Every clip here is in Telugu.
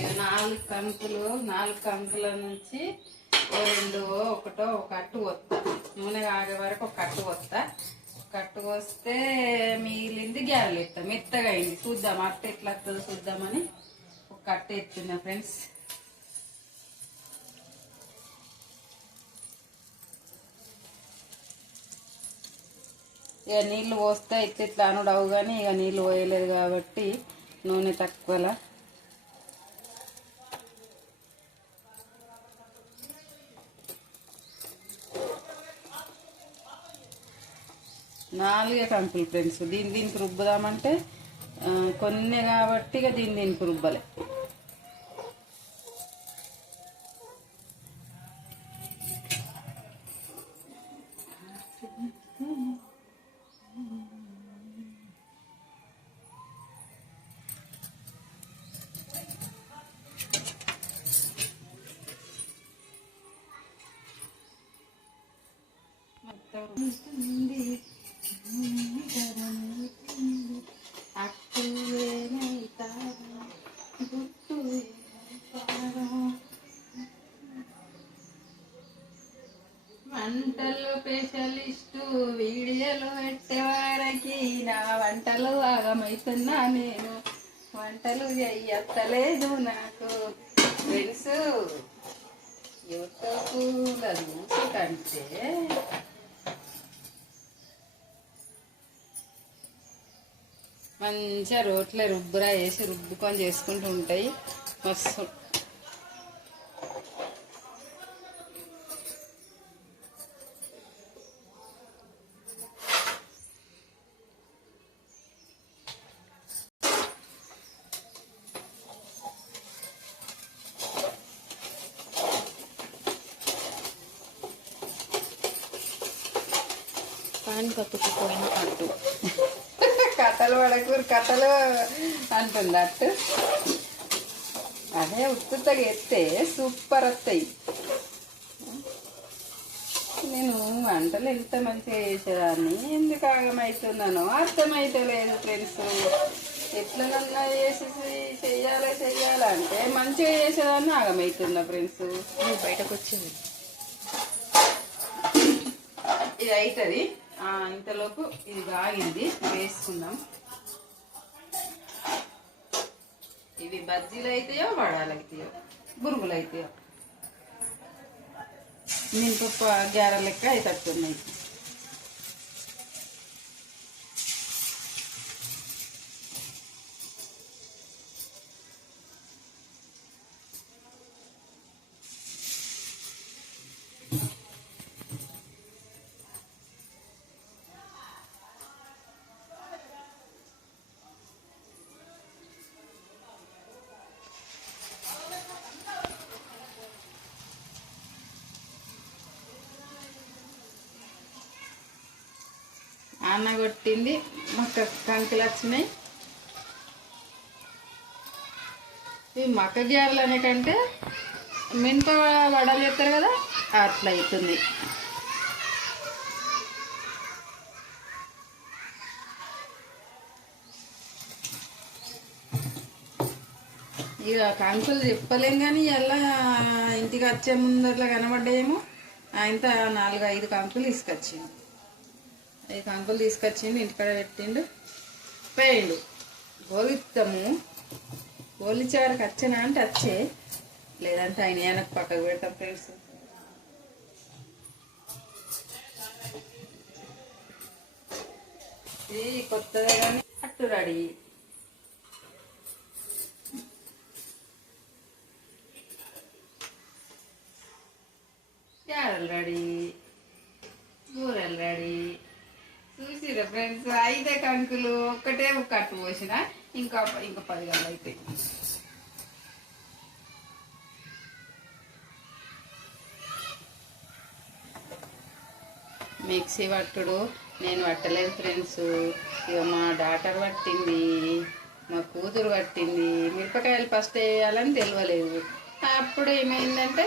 ఇది 4 కంకుల నుంచి ఒకటో ఒక కట్టు వస్తా. నూనె కాగే వరకు ఒక కట్టు వస్తా. కట్టు వస్తే మిగిలింది గ్యారెలు ఎత్తా. మెత్తగా అయింది, చూద్దాం అట్ట ఎట్లా వస్తుందో చూద్దామని ఒక కట్టు ఎత్తున్నా ఫ్రెండ్స్. ఇక నీళ్ళు పోస్తే ఇట్లా అనుడవు, కానీ ఇక నీళ్ళు పోయలేదు కాబట్టి నూనె తక్కువలా. నాలుగే కంకులు ఫ్రెండ్స్. దీనికి రుబ్బుదామంటే కొన్ని కాబట్టి ఇక దీనికి రుబ్బలే. వంటలు స్పెషలిస్టు వీడియోలు పెట్టేవాడికి నా వంటలు ఆగమవుతున్నా. నేను వంటలు చెయ్యలేదు నాకు ఫ్రెండ్స్. యూట్యూబ్లో చూసి కంటే మంచిగా రోట్లో రుబ్బురా వేసి రుబ్బుకొని చేసుకుంటూ ఉంటాయి మస్తు. కట్టుకుపోయిన కట్టు కట్టలు పడకూరు కట్టలు అంటుంది అట్టు. అదే ఉత్తుగా ఎత్తే సూపర్ వస్తాయి. నేను వంటలు ఎంత మంచిగా చేసేదాన్ని, ఎందుకు ఆగమవుతున్నానో అర్థమైతే లేదు ఫ్రెండ్స్. ఎట్లనన్నా చేసి చెయ్యాలంటే మంచిగా చేసేదాన్ని ఆగమవుతున్నా ఫ్రెండ్స్. బయటకు వచ్చింది ఇది అవుతుంది. ఇంతలోపు ఇది బాగింది, వేసుకుందాం. ఇవి బజ్జీలు అవుతాయో వడాలు అవుతాయో బురుగులు అవుతాయో మినపప్పు గ్యారె లెక్క అవుతున్నాయి. అన్న కొట్టింది, మక్క కంకులు వచ్చినాయి. ఇవి మక్క గ్యారెలు అనే కంటే మినప వడలు చేస్తారు కదా, అట్లా అవుతుంది. ఇక కంకులు చెప్పలేం, కానీ ఎలా ఇంటికి వచ్చే ముందట్లా కనబడ్డాయేమో. ఇంత 4-5 కంకులు తీసుకొచ్చిండు. 5 కంకులు తీసుకొచ్చిండు, ఇంటికాడ పెట్టిండు, పోయిండు. గోలిస్తాము, గోలిచ్చే వరకు వచ్చేనా అంటే వచ్చే, లేదంటే ఆయన వెనక పక్కకు పెడతాం ఫ్రెండ్స్. ఇది కొత్తగా కానీ అట్టు రెడీ. గ్యారెలు రెడీ, కూరలు రెడీ. చూసిరా ఫ్రెండ్స్, 5 కంకులు ఒక్కటే కట్టు పోసిన, ఇంకా 10 గంటలు అవుతాయి. మిక్సీ పట్టుడు నేను పట్టలేదు ఫ్రెండ్స్. ఇక మా డాటర్ పట్టింది, మా కూతురు పట్టింది. మిరపకాయలు ఫస్ట్ వేయాలని తెలియలేదు. అప్పుడు ఏమైందంటే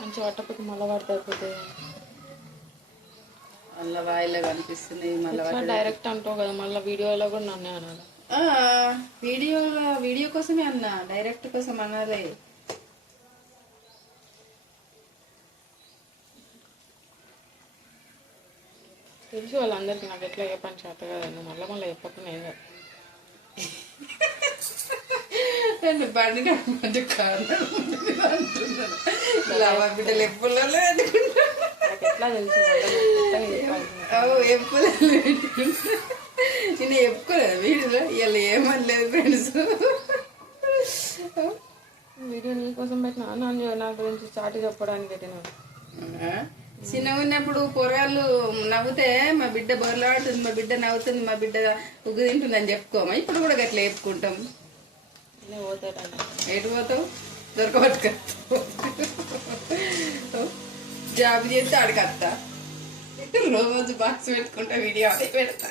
మంచి పట్టకపోతే మళ్ళీ పడితే మళ్ళీ వాయిలో కనిపిస్తుంది. మళ్ళీ డైరెక్ట్ అంటావు కదా, మళ్ళీ వీడియోలో కూడా నన్నే అనాలి. వీడియోలో వీడియో కోసమే అన్నా, డైరెక్ట్ కోసం అన్నలే. తెలుసు వాళ్ళందరికీ నాకు ఎట్లా చెప్పని చేత కదా, నువ్వు మళ్ళీ మళ్ళీ చెప్పకుండా ఏం కాదు. నేను బండి కనుకుంటే కాదు అంటున్నాను. లవ బిడ్డలు ఎప్పులలో పెట్టుకుంటా. నాకు ఎట్లా తెలుసు మళ్ళీ నువ్వు కొత్తగా చెప్పాల్సింది. ఎప్పులలో పెట్టుకుంటా. నేను చెప్పుకోలేదు వీడిలో, ఇలా ఏమనలేదు ఫ్రెండ్స్. వీడియో నీకోసం పెట్టిన నా గురించి చాటి చెప్పడానికి పెట్టిన. చిన్నగా ఉన్నప్పుడు పొరగాళ్ళు నవ్వుతే మా బిడ్డ బొరలాడుతుంది, మా బిడ్డ నవ్వుతుంది, మా బిడ్డ ఉగ్గు తింటుంది అని చెప్పుకోమా. ఇప్పుడు కూడా గట్లా చెప్పుకుంటాం. పోతాడని ఎటు పోతావు? దొరకబట్టుక జాబ్ చేస్తే అడగత్తా. రోజు బాక్స్ పెట్టుకుంటా, వీడియో అదే పెడతా.